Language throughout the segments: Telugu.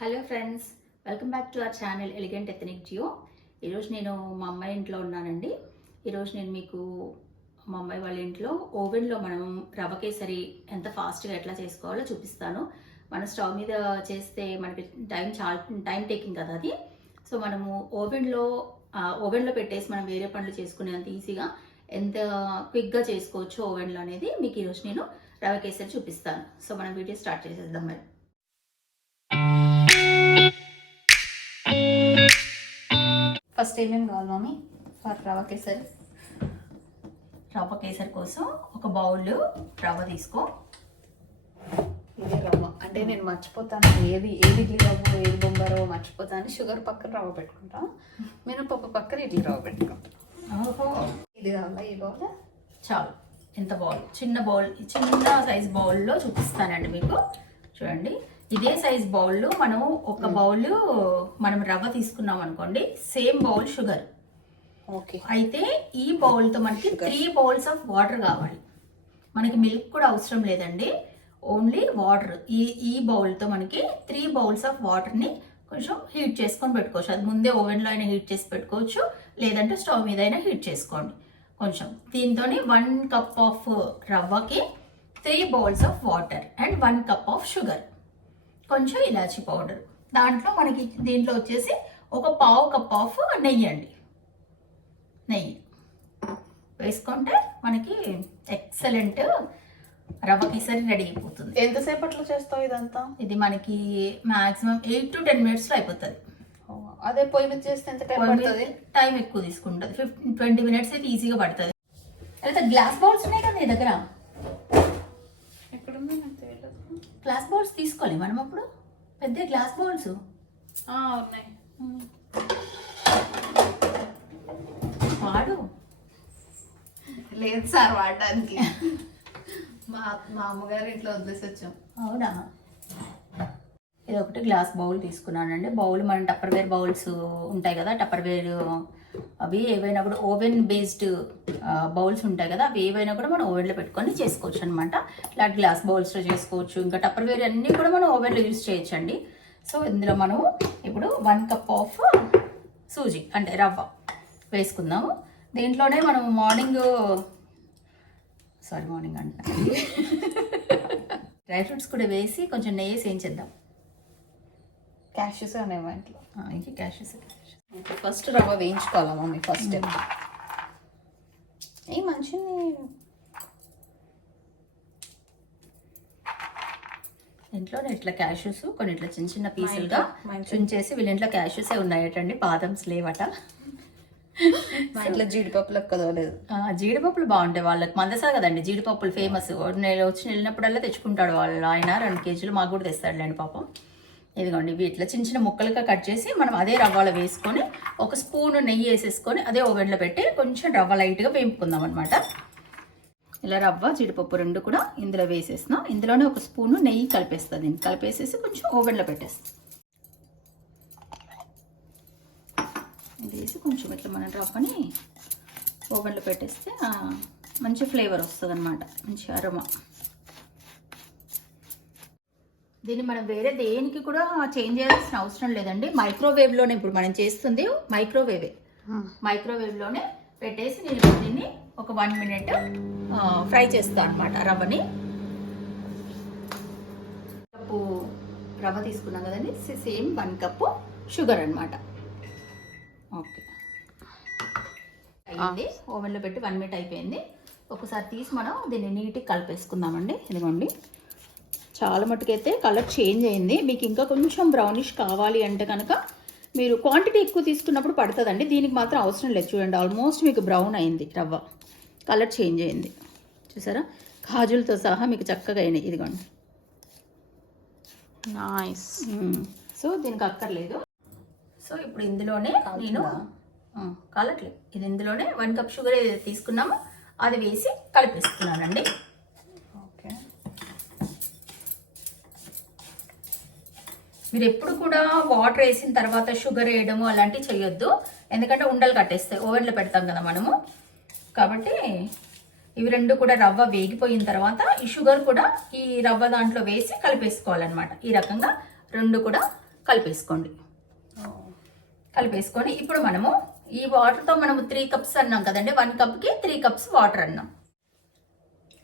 Hello friends, welcome back to our channel elegant ethnic geo. ఈరోజు నేను మా అమ్మాయి ఇంట్లో ఉన్నానండి. ఈరోజు నేను మీకు మా అమ్మాయి వాళ్ళ ఇంట్లో ఓవెన్లో మనం రవ కేసరి ఎంత ఫాస్ట్గా ఎట్లా చేసుకోవాలో చూపిస్తాను. మన స్టవ్ మీద చేస్తే మనకి చాలా టైం టేకింగ్ కదా అది. సో మనము ఓవెన్లో పెట్టేసి మనం వేరే పనులు చేసుకునేంత ఈజీగా ఎంత క్విక్గా చేసుకోవచ్చు ఓవెన్లో అనేది మీకు ఈరోజు నేను రవ కేసరి చూపిస్తాను. సో మనం వీడియో స్టార్ట్ చేసేద్దాం. మరి ఫస్ట్ ఏమేమి కావాలి మమ్మీ ఫర్ రవ కేసరి? రవ కేసరి కోసం ఒక బౌల్ రవ తీసుకో. ఇదే రవ్వ అంటే నేను మర్చిపోతాను, ఏది ఇడ్లీ రవ్వ ఏది బొంబారో మర్చిపోతాను. షుగర్ పక్కన రవ్వ పెట్టుకుంటా, మినపప్పు పక్కన ఇడ్లీ రవ్వ పెట్టుకుంటా. ఓహో, ఇది రవ్వ ఈ బౌల్ చాలు. ఎంత బౌల్? చిన్న సైజ్ బౌల్లో చూపిస్తానండి మీకు. చూడండి, ఇదే సైజ్ బౌల్లో మనం ఒక బౌల్ మనం రవ్వ తీసుకున్నాం అనుకోండి, సేమ్ బౌల్ షుగర్. ఓకే, అయితే ఈ బౌల్తో మనకి 3 బౌల్స్ ఆఫ్ వాటర్ కావాలి. మనకి మిల్క్ కూడా అవసరం లేదండి, ఓన్లీ వాటర్. ఈ బౌల్తో మనకి 3 బౌల్స్ ఆఫ్ వాటర్ని కొంచెం హీట్ చేసుకొని పెట్టుకోవచ్చు. అది ముందే ఓవెన్లో అయినా హీట్ చేసి పెట్టుకోవచ్చు, లేదంటే స్టవ్ మీద అయినా హీట్ చేసుకోండి కొంచెం. దీంతో 1 కప్ ఆఫ్ రవ్వకి 3 bowls of water and 1 cup of sugar, కొంచెం ఇలాచీ పౌడర్. మనకి దీంట్లో వచ్చేసి ఒక 1/2 కప్ ఆఫ్ నెయ్యి వేసుకుంటే మనకి ఎక్సలెంట్ రవ్వ కేసరి రెడీ అయిపోతుంది. ఎంతసేపట్లో చేస్తావు ఇదంతా? ఇది మనకి మాక్సిమం 8 to 10 minutes అయిపోతుంది. అదే పొయ్యి మీద చేస్తే ఎంత టైం పడుతుంది? టైం ఎక్కువ తీసుకుంటుంది, 15-20 minutes అయితే ఈజీగా పడుతుంది. అయితే గ్లాస్ బౌల్స్ ఉన్నాయి కదా నీ దగ్గర? గ్లాస్ బౌల్స్ తీసుకోవాలి మనం అప్పుడు, పెద్ద గ్లాస్ బౌల్స్ ఉన్నాయి. వాడు లేదు సార్ వాడడానికి. మా అమ్మగారు ఇంట్లో వదిలేసి వచ్చాం. అవునా? ఇది ఒకటి గ్లాస్ బౌల్ తీసుకున్నానండి. బౌల్ మనం టప్పర్వేర్ బౌల్స్ ఉంటాయి కదా, టప్పర్వేర్ అవి ఏవైనా కూడా ఓవెన్ బేస్డ్ బౌల్స్ ఉంటాయి కదా, అవి ఏవైనా కూడా మనం ఓవెన్లో పెట్టుకొని చేసుకోవచ్చు అనమాట. ఇట్లా గ్లాస్ బౌల్స్లో చేసుకోవచ్చు, ఇంకా టప్పర్వేర్ అన్నీ కూడా మనం ఓవెన్లో యూజ్ చేయొచ్చండి. సో ఇందులో మనం ఇప్పుడు 1 కప్ ఆఫ్ సూజీ అంటే రవ్వ వేసుకుందాము. దీంట్లోనే మనం మార్నింగ్ అంటే డ్రై ఫ్రూట్స్ కూడా వేసి కొంచెం నెయ్యి వేయించేద్దాం. క్యాష్యూస్ అనేవి మా ఇంట్లో. ఇది క్యాష్యూస్. ఫస్ట్ రవ్వ వేయించుకోవాలా మమ్మీ? ఫస్ట్ ఏ మంచి ఇంట్లోనే ఇట్లా క్యాష్యూస్ కొన్ని ఇట్లా చిన్న చిన్న పీసులుగా చుంచేసి, వీళ్ళ ఇంట్లో క్యాష్యూసే ఉన్నాయటండి, బాదమ్స్ లేవట. మా ఇంట్లో జీడిపప్పులు కదవలేదు. జీడిపప్పులు బాగుంటాయి వాళ్ళకి, మందసా కదండి జీడిపప్పులు ఫేమస్. నేను వచ్చి వెళ్ళినప్పుడల్లా తెచ్చుకుంటాడు వాళ్ళు ఆయన, 2 కేజీలు మాకు కూడా తెస్తాడులేండి పాపం. ఇదిగోండి, ఇవి ఇట్లా చిన్న చిన్న ముక్కలుగా కట్ చేసి మనం అదే రవ్వలో వేసుకొని 1 స్పూన్ నెయ్యి వేసేసుకొని అదే ఓవెన్లో పెట్టి కొంచెం రవ్వ లైట్గా వేపుకుందాం అనమాట. ఇలా రవ్వ జీడిపప్పు 2 కూడా ఇందులో వేసేస్తున్నాం. ఇందులోనే 1 స్పూను నెయ్యి కలిపేస్తుంది. దీన్ని కలిపేసేసి కొంచెం ఓవెన్లో పెట్టేస్తాం. ఇది వేసి కొంచెం ఇట్లా మన రవ్వని ఓవెన్లో పెట్టేస్తే మంచి ఫ్లేవర్ వస్తుంది అనమాట, మంచి అరోమా. దీన్ని మనం వేరే దేనికి కూడా చేంజ్ చేయాల్సిన అవసరం లేదండి. మైక్రోవేవ్లోనే ఇప్పుడు మనం చేస్తుంది, మైక్రోవేవ్లోనే పెట్టేసి నేను దీన్ని ఒక 1 minute ఫ్రై చేస్తాను అనమాట రవ్వని. కప్పు రవ్వ తీసుకున్నాం కదండి, సేమ్ 1 కప్పు షుగర్ అనమాట. ఓకే, అయింది. ఓవెన్లో పెట్టి 1 minute అయిపోయింది. ఒకసారి తీసి మనం దీన్ని నీట్గా కలిపేసుకుందామండి. ఇదిగోండి, చాలా మటుకైతే కలర్ చేంజ్ అయింది. మీకు ఇంకా కొంచెం బ్రౌనిష్ కావాలి అంటే కనుక మీరు క్వాంటిటీ ఎక్కువ తీసుకున్నప్పుడు పడుతుందండి. దీనికి మాత్రం అవసరం లేదు. చూడండి, ఆల్మోస్ట్ మీకు బ్రౌన్ అయింది, రవ్వ కలర్ చేంజ్ అయింది. చూసారా, కాజులతో సహా మీకు చక్కగా అయినాయి. ఇదిగోండి, నైస్. సో దీనికి అక్కర్లేదు. సో ఇప్పుడు ఇందులోనే నేను కాలట్లేదు, ఇది ఇందులోనే 1 కప్ షుగర్ ఏదైతే తీసుకున్నామో అది వేసి కలిపేస్తున్నానండి. ఓకే, మీరు ఎప్పుడు కూడా వాటర్ వేసిన తర్వాత షుగర్ వేయడము అలాంటివి చేయొద్దు, ఎందుకంటే ఉండలు కట్టేస్తాయి. ఓవెన్లో పెడతాం కదా మనము, కాబట్టి ఇవి 2 కూడా రవ్వ వేగిపోయిన తర్వాత ఈ షుగర్ కూడా ఈ రవ్వ దాంట్లో వేసి కలిపేసుకోవాలన్నమాట. ఈ రకంగా 2 కూడా కలిపేసుకోండి. కలిపేసుకొని ఇప్పుడు మనము ఈ వాటర్తో మనము 3 కప్స్ అన్నాం కదండి, 1 కప్కి 3 కప్స్ వాటర్ అన్నాం.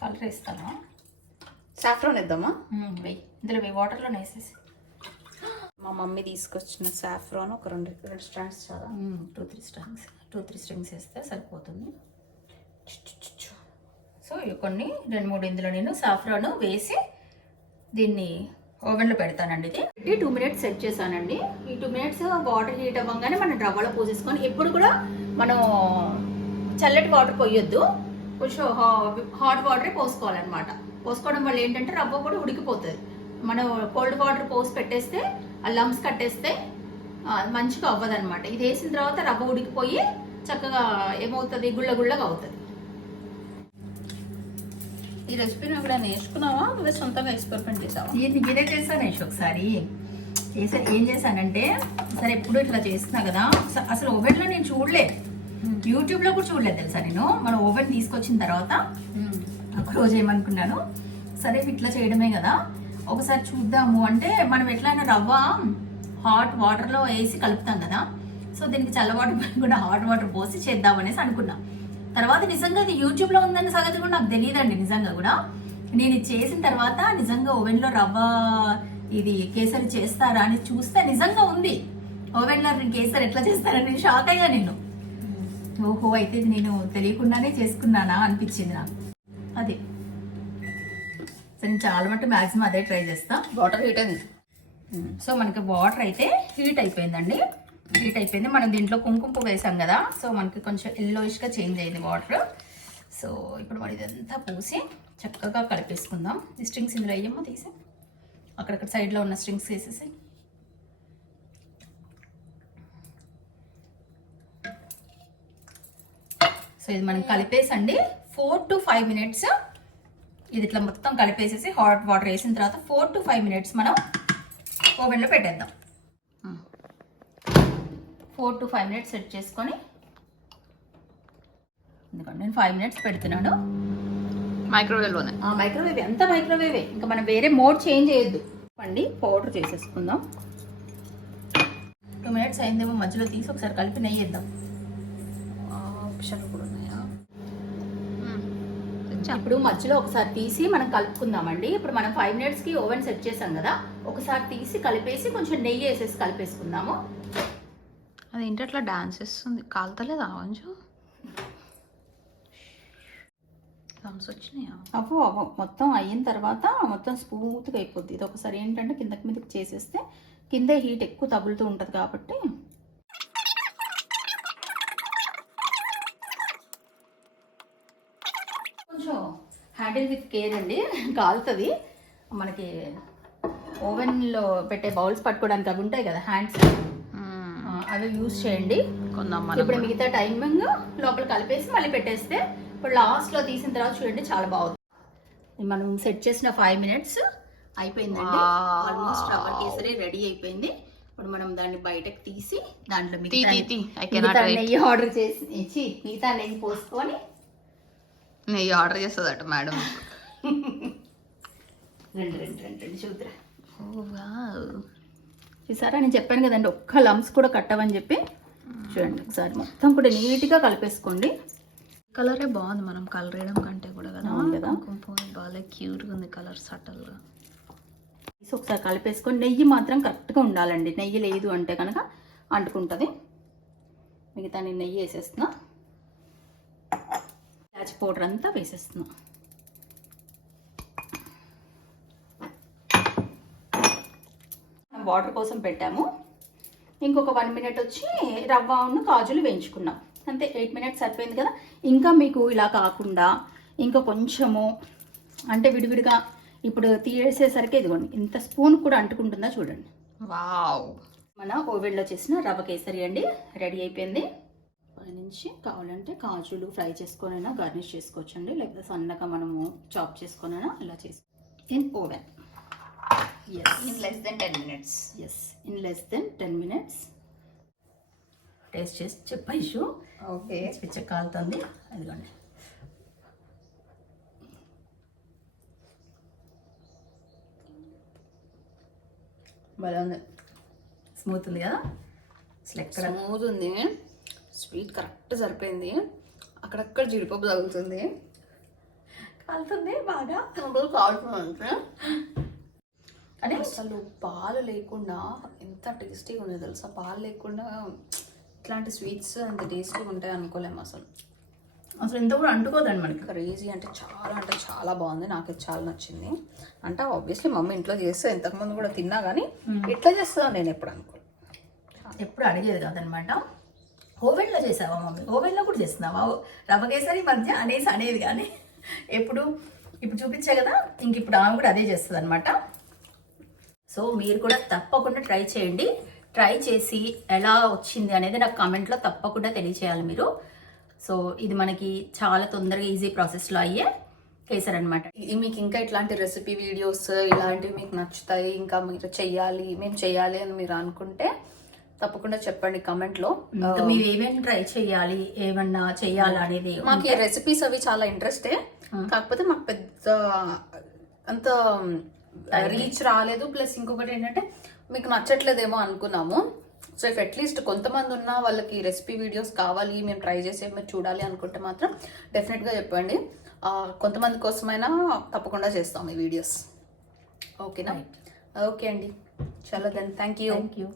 కలర్ వేస్తాను. సాఫ్రాన్ వేద్దామా? వెయ్యి, ఇందులో వాటర్లో వేసేసి. మా మమ్మీ తీసుకొచ్చిన సాఫ్రాన్ ఒక రెండు స్ట్రాంగ్స్ చాలా. 2-3 స్ట్రింగ్స్ వేస్తే సరిపోతుంది. సో ఇవి కొన్ని 2-3 ఇందులో నేను సాఫ్రాన్ వేసి దీన్ని ఓవెన్లో పెడతానండి. ఇది 2 మినిట్స్ సెట్ చేశానండి. ఈ 2 మినిట్స్ వాటర్ హీట్ అవ్వగానే మనం రవ్వలో పోసేసుకొని, ఎప్పుడు కూడా మనం చల్లటి వాటర్ పోయొద్దు, కొంచెం హాట్ వాటరే పోసుకోవాలన్నమాట. పోసుకోవడం వల్ల ఏంటంటే రవ్వ కూడా ఉడికిపోతుంది. మనం కోల్డ్ వాటర్ పోసి పెట్టేస్తే ఆ లమ్స్ కట్టేస్తే మంచిగా అవ్వదన్నమాట. ఇది వేసిన తర్వాత రవ్వ ఉడికిపోయి చక్కగా ఏమవుతుంది, గుళ్ళగా అవుతుంది. ఈ రెసిపీని కూడా నేర్చుకున్నావా, లేదా సొంతంగా ఎక్స్పెరిమెంట్ చేసావా? ఇదే చేశాను ఒకసారి. ఏం చేశానంటే, సరే ఎప్పుడు ఇట్లా చేస్తున్నా కదా, అసలు ఓవెన్లో నేను చూడలేదు, యూట్యూబ్లో కూడా చూడలేదు తెలుసా నేను. మన ఓవెన్ తీసుకొచ్చిన తర్వాత ఒకరోజు ఏమనుకున్నాను, సరే ఇట్లా చేయడమే కదా, ఒకసారి చూద్దాము అంటే, మనం ఎట్లయినా రవ్వ హాట్ వాటర్లో వేసి కలుపుతాం కదా, సో దీనికి చల్ల వాటర్ కూడా హాట్ వాటర్ పోసి చేద్దాం అనేసి అనుకున్నా. తర్వాత నిజంగా ఇది యూట్యూబ్లో ఉందన్న సంగతి కూడా నాకు తెలియదండి. నిజంగా కూడా నేను ఇది చేసిన తర్వాత నిజంగా ఓవెన్లో రవ్వ ఇది కేసరి చేస్తారా అని చూస్తే నిజంగా ఉంది. ఓవెన్లో కేసరి ఎట్లా చేస్తారని షాక్ అయ్యా నేను. ఓహో, అయితే ఇది నేను తెలియకుండానే చేసుకున్నానా అనిపించింది నాకు. అది నేను చాలా మటు మ్యాక్సిమం అదే ట్రై చేస్తా. వాటర్ హీట్ అయింది. సో మనకి వాటర్ అయితే హీట్ అయిపోయిందండి. హీట్ అయిపోయింది. మనం దీంట్లో కుంకుమ పువ్వు వేసాం కదా, సో మనకి కొంచెం ఎల్లోయిష్గా చేంజ్ అయింది వాటర్. సో ఇప్పుడు మనం ఇదంతా పూసి చక్కగా కలిపేసుకుందాం. ఈ స్ట్రింగ్స్ ఇందులో వేయమ్మా, తీసి అక్కడక్కడ సైడ్లో ఉన్న స్ట్రింగ్స్ వేసేసి. సో ఇది మనం కలిపేసండి 4 to 5 మినిట్స్ ఇది ఇట్లా మొత్తం కలిపేసేసి హాట్ వాటర్ వేసిన తర్వాత 4 to 5 మినిట్స్ మనం ఓవెన్లో పెట్టేద్దాం. 4 to 5 మినిట్స్ సెట్ చేసుకొని, ఎందుకంటే నేను 5 మినిట్స్ పెడుతున్నాను మైక్రోవేవ్లోనే. మైక్రోవేవ్ ఎంత మైక్రోవేవే, ఇంకా మనం వేరే మోడ్ చేంజ్ చేయొద్దు అండి. పౌడర్ చేసేసుకుందాం. 2 మినిట్స్ అయిందేమో, మధ్యలో తీసి ఒకసారి కలిపి నెయ్యి వేద్దాం. ఆప్షన్ కూడా ఉన్నాయా? ఇప్పుడు మధ్యలో ఒకసారి తీసి మనం కలుపుకుందామండి. ఇప్పుడు మనం 5 మినిట్స్కి ఓవెన్ సెట్ చేసాం కదా, ఒకసారి తీసి కలిపేసి కొంచెం నెయ్యి వేసేసి కలిపేసుకుందాము. అది ఏంటి అట్లా డాన్స్ చేస్తుంది, కాలుతలేదా కొంచెం? థమ్స్ వచ్చినాయా? అవ్వ మొత్తం అయిన తర్వాత మొత్తం స్మూత్గా అయిపోద్ది. ఇది ఒకసారి ఏంటంటే కిందకి మీదకి చేసేస్తే కింద హీట్ ఎక్కువ తగులుతూ ఉంటుంది కాబట్టి కొంచెం హ్యాండిల్ విత్ కేర్ అండి, కాలుతుంది. మనకి ఓవెన్లో పెట్టే బౌల్స్ పట్టుకోవడానికి అవి ఉంటాయి కదా హ్యాండ్స్, అవి యూజ్ చేయండి. ఇప్పుడు మిగతా టైమింగ్ లోపల కలిపేసి మళ్ళీ పెట్టేస్తే ఇప్పుడు లాస్ట్లో తీసిన తర్వాత చూడండి చాలా బాగుంది. మనం సెట్ చేసిన 5 మినిట్స్ అయిపోయిందండి. ఆల్మోస్ట్ రవ్వ కేసరి రెడీ అయిపోయింది. ఇప్పుడు మనం దాన్ని బయటకు తీసి దాంట్లో మిగతా నెయ్యి ఆర్డర్ చేసి మిగతా నెయ్యి పోసుకొని, నెయ్యి ఆర్డర్ చేస్తుందట మేడం. రెండు చూద్దురా. చూసారా, నేను చెప్పాను కదండి ఒక్క లమ్స్ కూడా కట్టవని చెప్పి. చూడండి ఒకసారి మొత్తం కూడా నీట్గా కలిపేసుకోండి. కలరే బాగుంది, మనం కలర్ వేయడం కంటే కూడా కదా. బాగా క్యూట్గా ఉంది కలర్, సటల్గా. ఒకసారి కలిపేసుకొని నెయ్యి మాత్రం కరెక్ట్గా ఉండాలండి. నెయ్యి లేదు అంటే కనుక అంటుకుంటుంది. మిగతా నేను నెయ్యి వేసేస్తున్నా. ఇలాచి పౌడర్ అంతా వేసేస్తున్నా. వాటర్ కోసం పెట్టాము. ఇంకొక 1 మినిట్ వచ్చి రవ్వ కాజులు వేయించుకున్నాం. అంతే, 8 మినిట్స్ సరిపోయింది కదా. ఇంకా మీకు ఇలా కాకుండా ఇంకా కొంచెము అంటే విడివిడిగా ఇప్పుడు తీసేసరికి ఇదిగోండి ఇంత స్పూన్ కూడా అంటుకుంటుందా చూడండి. వావ్, మన ఓవెన్లో చేసిన రవ్వ కేసరి అండి రెడీ అయిపోయింది. పైనుంచి కావాలంటే కాజులు ఫ్రై చేసుకొనైనా గార్నిష్ చేసుకోవచ్చండి, లేకపోతే సన్నగా మనము చాప్ చేసుకొనైనా ఇలా చేసుకో. In oven, in less than 10 minutes. Yes, in less than 10 minutes. Taste చేసి చెప్పేసి. ఓకే, పిచ్చ కాలుతుంది. అదిగోండి, భలే ఉంది. స్మూత్ ఉంది కదా, అసలు ఎక్కడ స్మూత్ ఉంది, స్వీట్ కరెక్ట్ సరిపోయింది, అక్కడక్కడ జీడిపప్పు తగులుతుంది, కాలుతుంది బాగా కాలుతుంది. అంటే అసలు పాలు లేకుండా ఎంత టేస్టీగా ఉంది తెలుసా, పాలు లేకుండా ఇట్లాంటి స్వీట్స్ అంత టేస్టీగా ఉంటాయి అనుకోలేము అసలు. అసలు ఎంత కూడా అంటుకోదండి మనకి. క్రేజీ అంటే చాలా బాగుంది, నాకు ఇది చాలా నచ్చింది. అంటే ఆబ్వియస్లీ మమ్మీ ఇంట్లో చేస్తే ఇంతకుముందు కూడా తిన్నా కానీ ఇట్లా చేస్తాను నేను ఎప్పుడు అనుకోను, ఎప్పుడు అడిగేది కాదనమాట. ఓవెన్లో చేసావా మమ్మీ, ఓవెన్లో కూడా చేస్తున్నావా రవ్వ కేసరి మధ్య అనేది కానీ ఇప్పుడు చూపించా కదా, ఇంక ఇప్పుడు ఆమె కూడా అదే చేస్తుంది అనమాట. సో మీరు కూడా తప్పకుండా ట్రై చేయండి, ట్రై చేసి ఎలా వచ్చింది అనేది నాకు కామెంట్లో తప్పకుండా తెలియచేయాలి మీరు. సో ఇది మనకి చాలా తొందరగా ఈజీ ప్రాసెస్లో అయ్యే కేసరి అనమాట. మీకు ఇంకా ఇట్లాంటి రెసిపీ వీడియోస్ ఇలాంటివి మీకు నచ్చుతాయి, ఇంకా మీరు మేము చెయ్యాలి అని మీరు అనుకుంటే తప్పకుండా చెప్పండి కమెంట్లో. మీరు ఏమేమి ట్రై చేయాలి, ఏమన్నా చెయ్యాలి అనేది. మాకు ఈ రెసిపీస్ అవి చాలా ఇంట్రెస్టే, కాకపోతే మాకు పెద్ద అంత రీచ్ రాలేదు. ప్లస్ ఇంకొకటి ఏంటంటే మీకు నచ్చట్లేదేమో అనుకున్నాము. సో ఇఫ్ అట్లీస్ట్ కొంతమంది ఉన్నా వాళ్ళకి రెసిపీ వీడియోస్ కావాలి, మేము ట్రై చేసి మీరు చూడాలి అనుకుంటే మాత్రం డెఫినెట్గా చెప్పండి. కొంతమంది కోసమైనా తప్పకుండా చేస్తాం ఈ వీడియోస్. ఓకేనా? ఓకే అండి, చలో దెన్, థ్యాంక్ యూ.